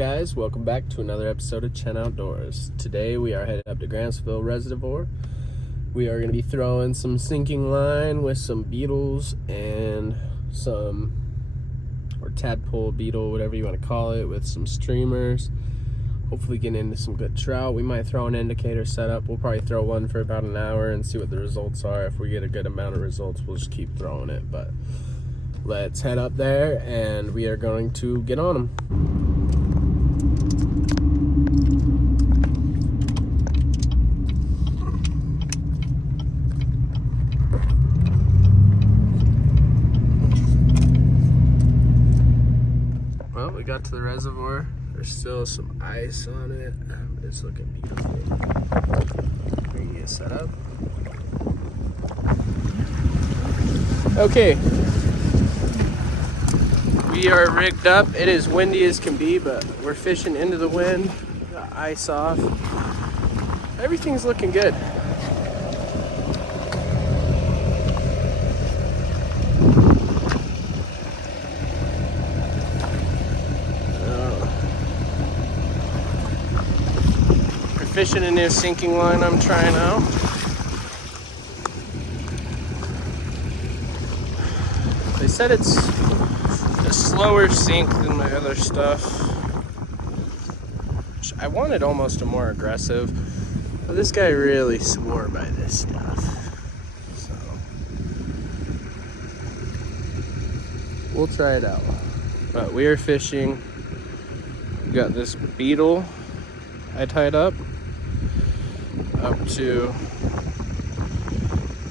guys? Welcome back to another episode of Chen Outdoors. Today we are headed up to Grantsville Reservoir. We are going to be throwing some sinking line with some beetles and or tadpole beetle, whatever you want to call it, with some streamers. Hopefully getting into some good trout. We might throw an indicator setup. We'll probably throw one for about an hour and see what the results are. If we get a good amount of results, we'll just keep throwing it. But let's head up there and we are going to get on them. Well, we got to the reservoir. There's still some ice on it, but it's looking beautiful. Here you get set up. Okay. We are rigged up. It is windy as can be, but we're fishing into the wind. Got ice off. Everything's looking good. We're fishing a new sinking line I'm trying out. They said it's a slower sink than my other stuff. I wanted almost a more aggressive, but this guy really swore by this stuff. So we'll try it out. But we are fishing. We got this beetle I tied up to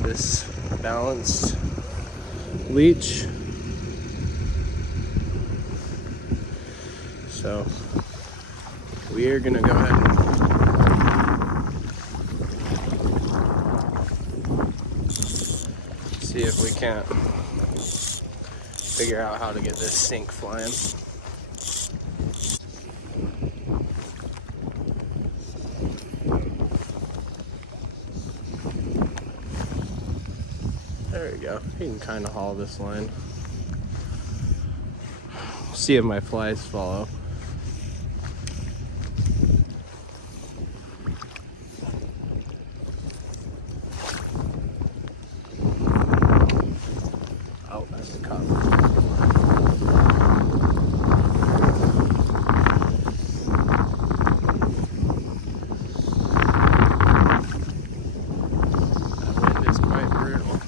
this balanced leech. So we are gonna go ahead and see if we can't figure out how to get this sink flying. There we go. You can kind of haul this line. See if my flies follow. Oh, that's the cup. That wind is quite brutal.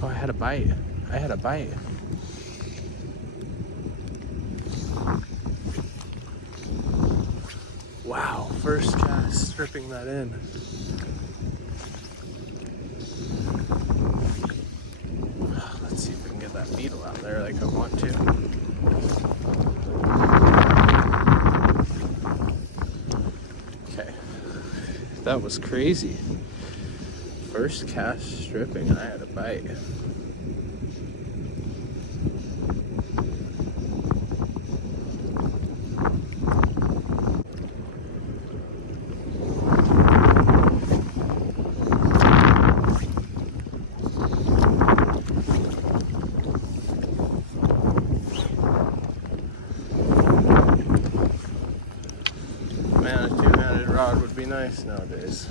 Oh, I had a bite. Wow, first cast, stripping that in. Let's see if we can get that beetle out there like I want to. Okay, that was crazy. First cast stripping, I had a bite. Man, a two-handed rod would be nice nowadays.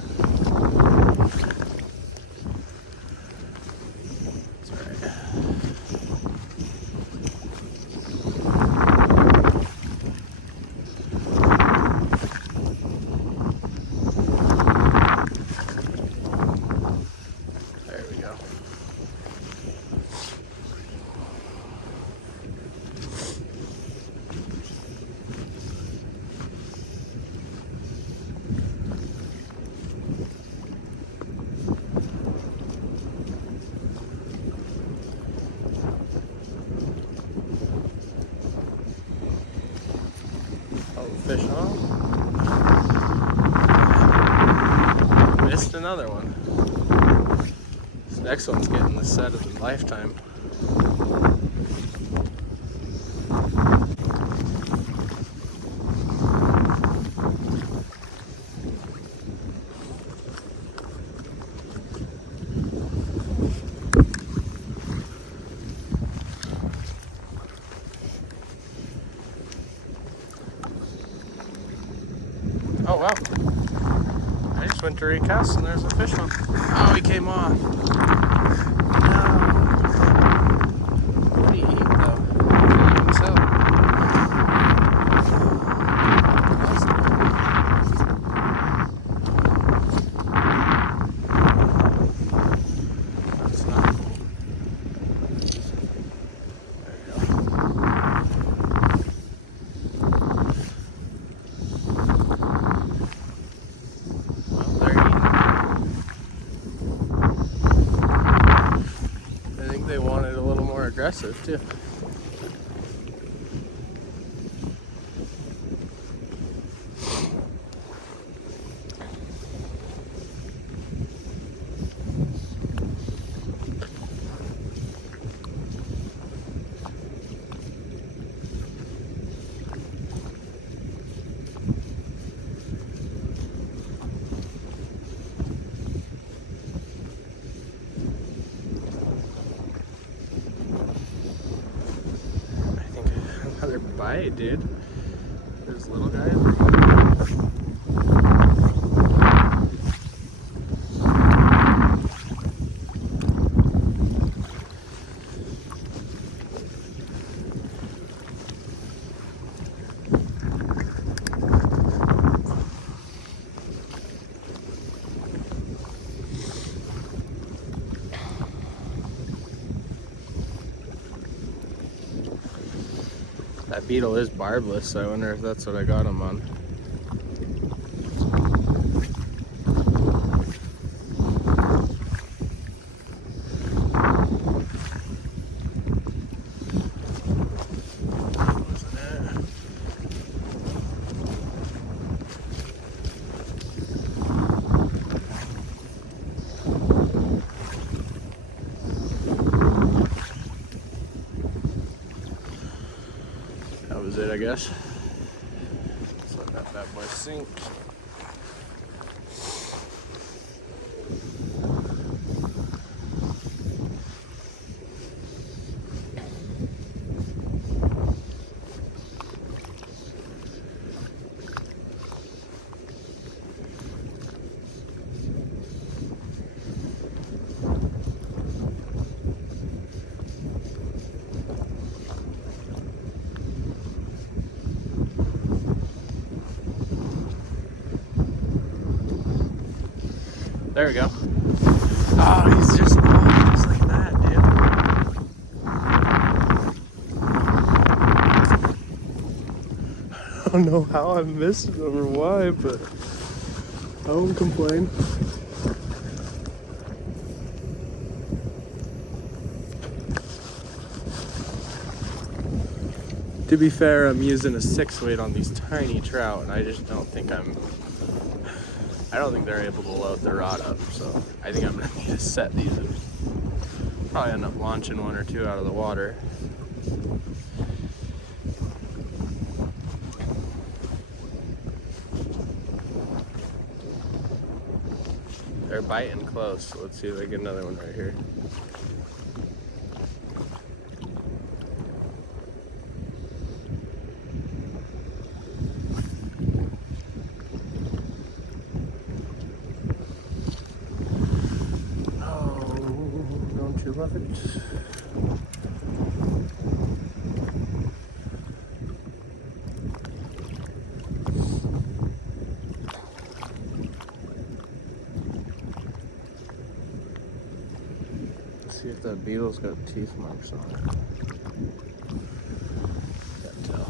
Next one's getting the set of the lifetime. Oh wow. I just went to recast and there's a fish on. Oh, he came off. No. What do you eat though? So. That's not cool. There you go. They wanted a little more aggressive too. Another bite, dude. There's a little guy in there. That beetle is barbless, so I wonder if that's what I got him on. That was it, I guess. Let's let that bad boy sink. There we go. Oh, he's just like that, dude. I don't know how I missed him or why, but I won't complain. To be fair, I'm using a 6-weight on these tiny trout, and I just don't think I don't think they're able to load the rod up, so I think I'm gonna need to set these and probably end up launching one or two out of the water. They're biting close, so let's see if I get another one right here. You love it. Let's see if that beetle's got teeth marks on it. Can't tell.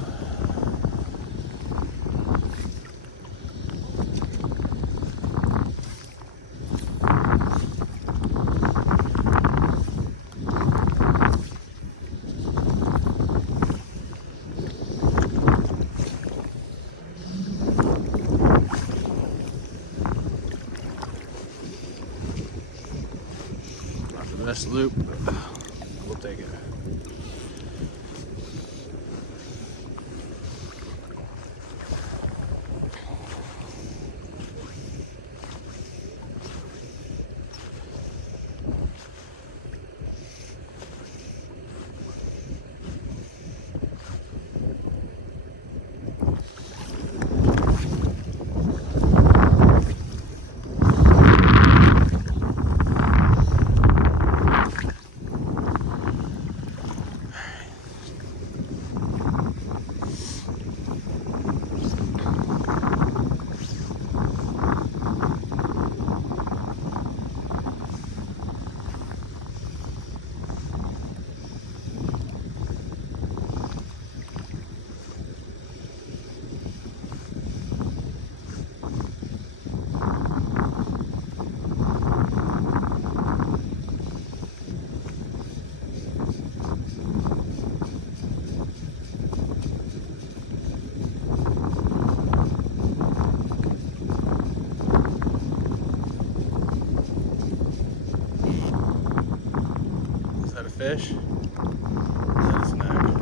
loop, but we'll take it. Fish. That's nice.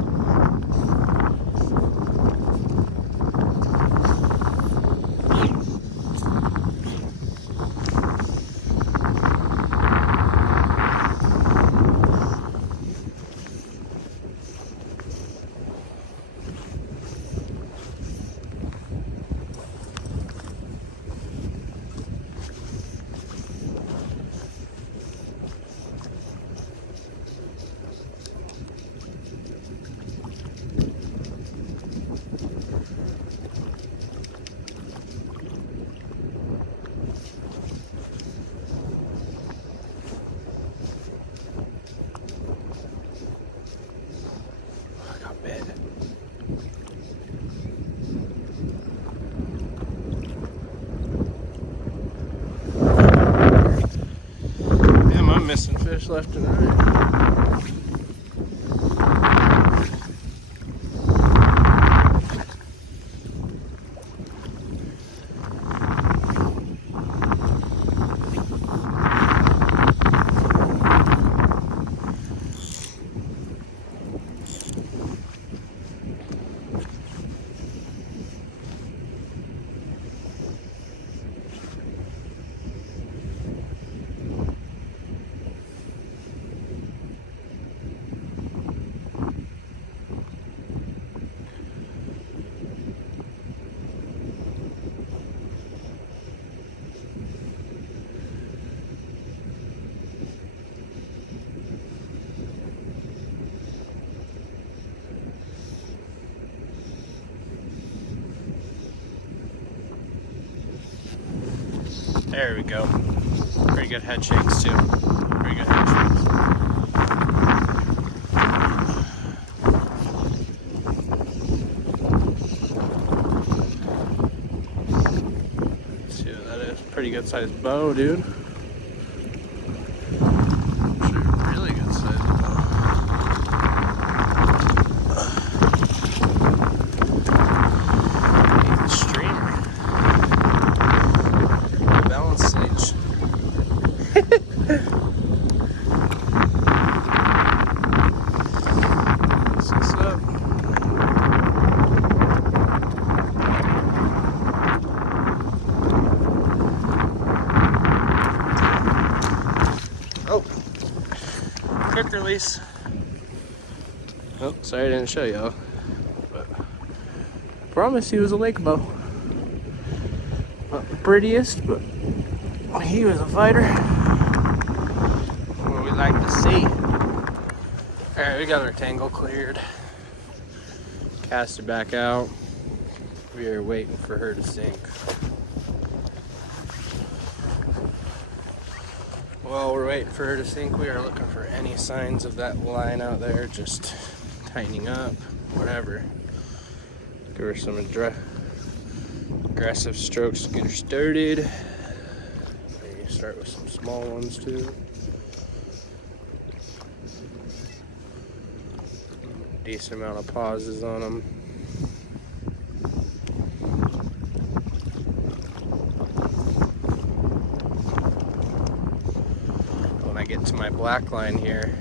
Missing fish left and right. There we go. Pretty good head shakes too. Pretty good head shakes. Let's see what that is. Pretty good sized bow, dude. Actually, really good sized bow. Neat streamer. Balance stage. What's up? Oh, quick release. Oh, sorry I didn't show y'all, but I promise he was a lake bow. Not the prettiest, but he was a fighter. What we like to see. Alright, we got our tangle cleared. Cast it back out. We are waiting for her to sink. While we're waiting for her to sink, we are looking for any signs of that line out there just tightening up, whatever. Give her some aggressive strokes to get her started. Maybe start with some small ones too. Decent amount of pauses on them. When I get to my my black line here.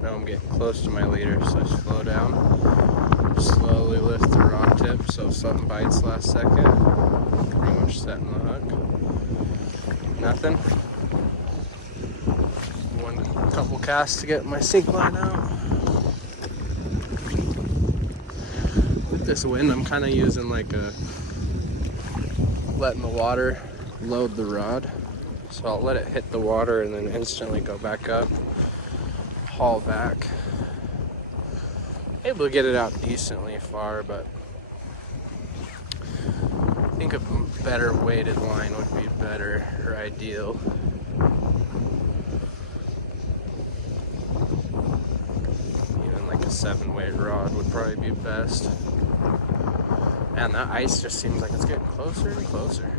Now I'm getting close to my leader, so I slow down. Slowly lift the rod tip so if something bites last second. Pretty much setting the hook. Nothing. One couple casts to get my sink line out. With this wind, I'm kind of using like letting the water load the rod. So I'll let it hit the water and then instantly go back up, haul back. Able to get it out decently far, but I think a better weighted line would be better or ideal. Even like a 7-weight rod would probably be best. And that ice just seems like it's getting closer and closer.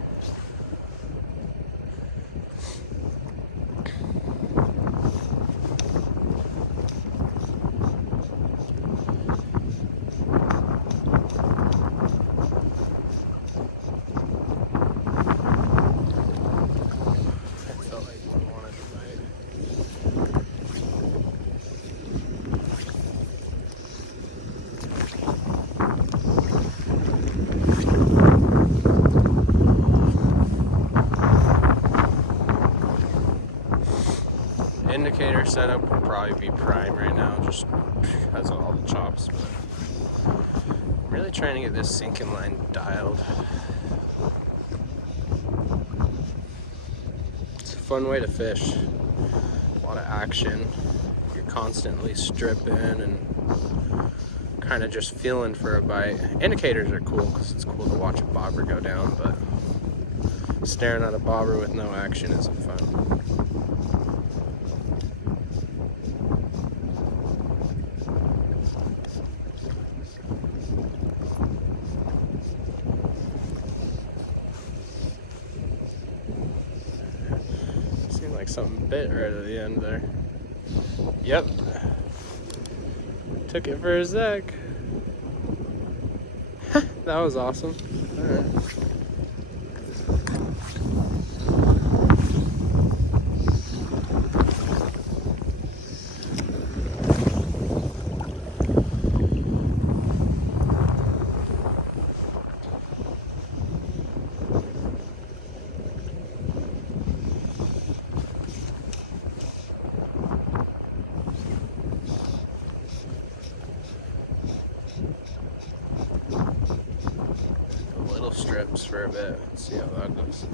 Indicator setup will probably be prime right now just because of all the chops, but I'm really trying to get this sinking line dialed. It's a fun way to fish. A lot of action. You're constantly stripping and kind of just feeling for a bite. Indicators are cool because it's cool to watch a bobber go down, but staring at a bobber with no action isn't fun. Something bit right at the end there. Yep. Took it for a sec. That was awesome. All right. Strips for a bit. Let's see how that goes.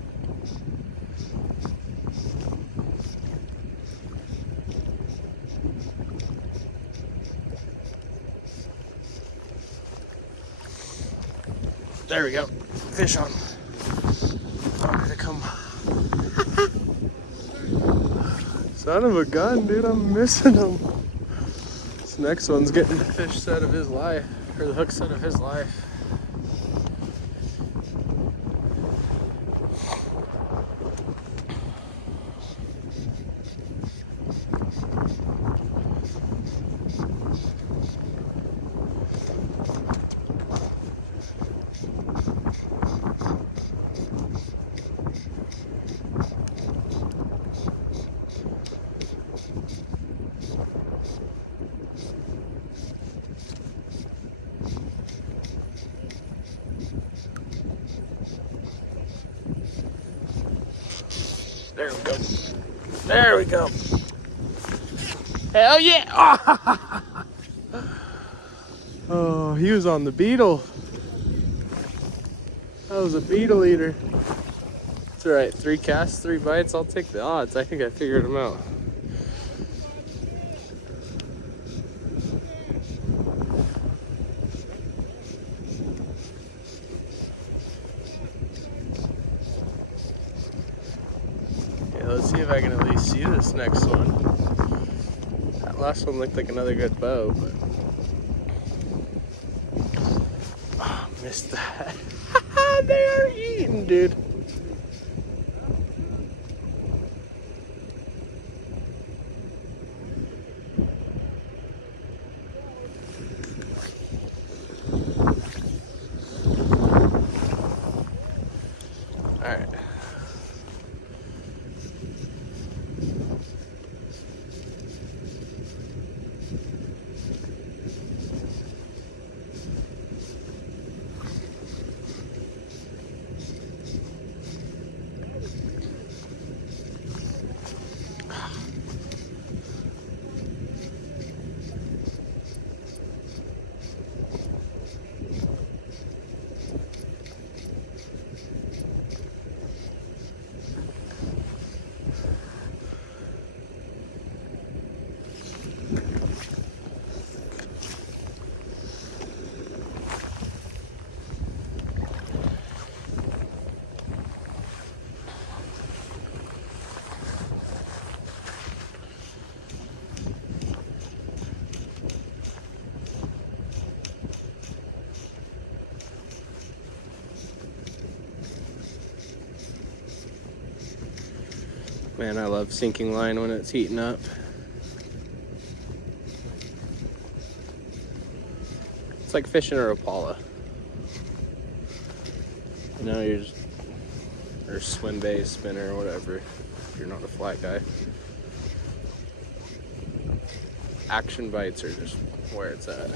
There we go. Fish on. Oh, did it come? Son of a gun, dude. I'm missing him. This next one's getting the fish set of his life, or the hook set of his life. There we go. There we go. Hell yeah! Oh, he was on the beetle. That was a beetle eater. It's alright. 3 casts, 3 bites. I'll take the odds. I think I figured them out. Let's see if I can at least see this next one. That last one looked like another good bow, but oh, missed that. They are eating, dude. All right. Man, I love sinking line when it's heating up. It's like fishing a Rapala. You know, you're just, or swim bait, spinner, or whatever, if you're not a flat guy. Action bites are just where it's at.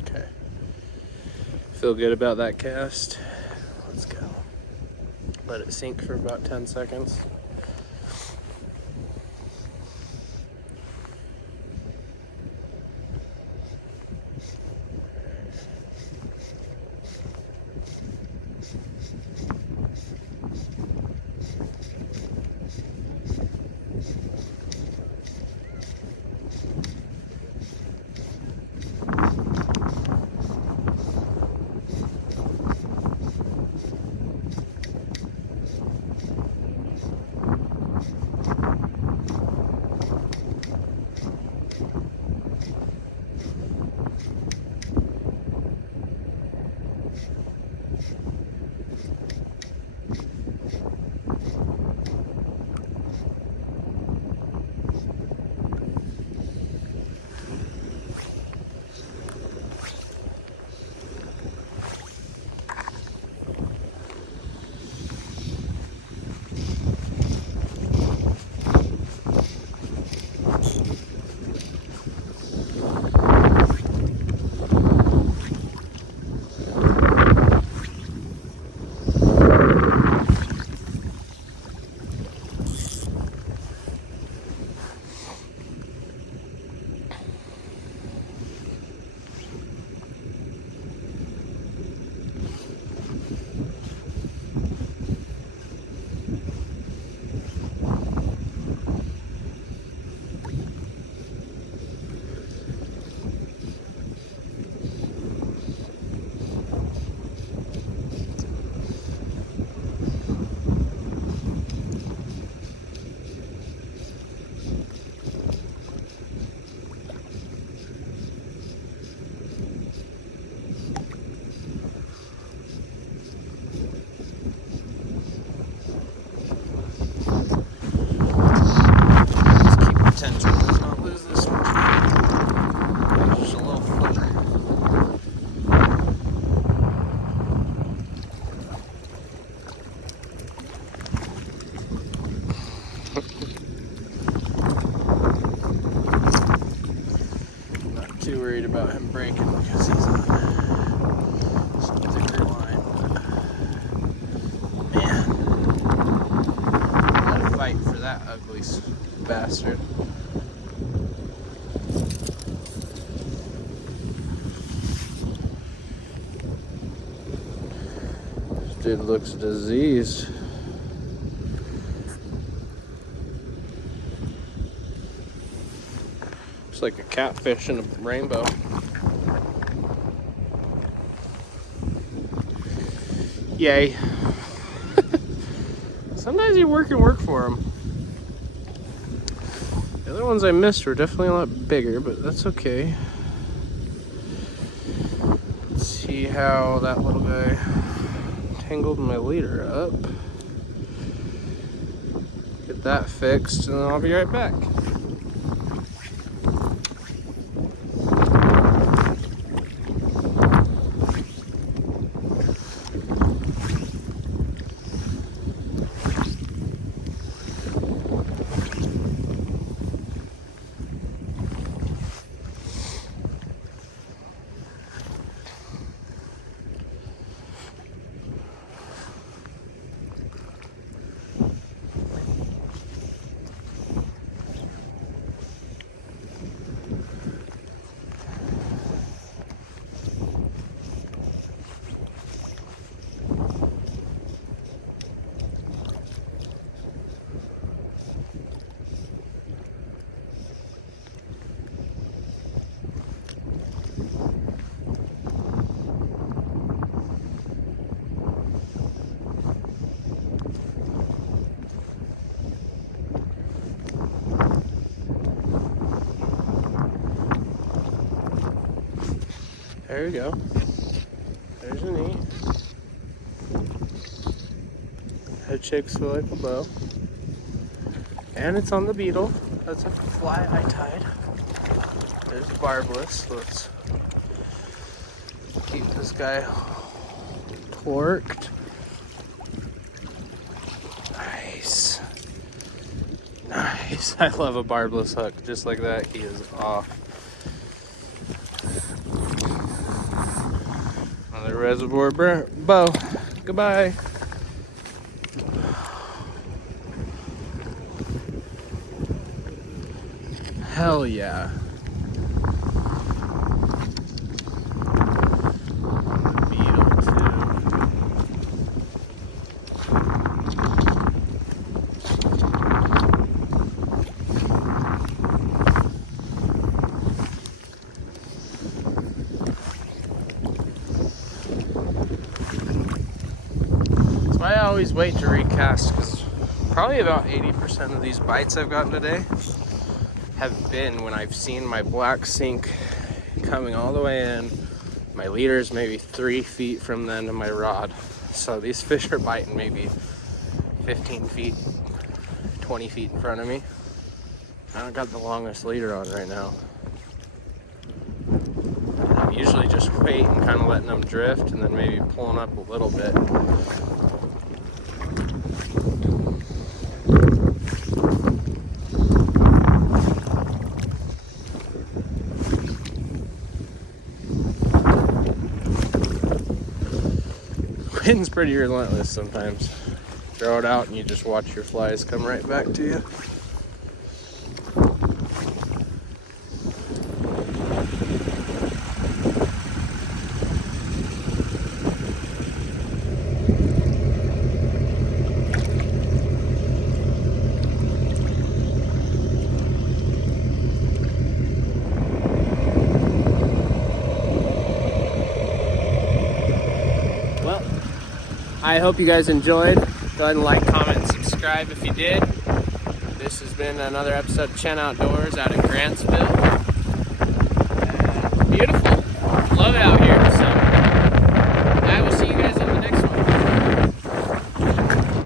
Okay. Feel good about that cast. Let's go. Let it sink for about 10 seconds. Too worried about him breaking because he's on some thicker line. But man, gotta fight for that ugly bastard. This dude looks diseased. Like a catfish in a rainbow. Yay. Sometimes you work for them. The other ones I missed were definitely a lot bigger, but that's okay. Let's see how that little guy tangled my leader up. Get that fixed, and then I'll be right back. There we go. There's an E. Head shakes Philip below. And it's on the beetle. That's a fly I tied. There's barbless. Let's keep this guy torqued. Nice. Nice. I love a barbless hook. Just like that, he is off. Another reservoir bow. Goodbye. Hell yeah. Beetle too. That's why I always wait to recast, because probably about 80% of these bites I've gotten today have been when I've seen my black sink coming all the way in. My leader's maybe 3 feet from the end of my rod. So these fish are biting maybe 15 feet, 20 feet in front of me. I don't got the longest leader on right now. I'm usually just waiting, kind of letting them drift, and then maybe pulling up a little bit. Wind's pretty relentless sometimes. Throw it out and you just watch your flies come right back to you. I hope you guys enjoyed. Go ahead and like, comment, and subscribe if you did. This has been another episode of Chen Outdoors out in Grantsville. Beautiful. Love it out here.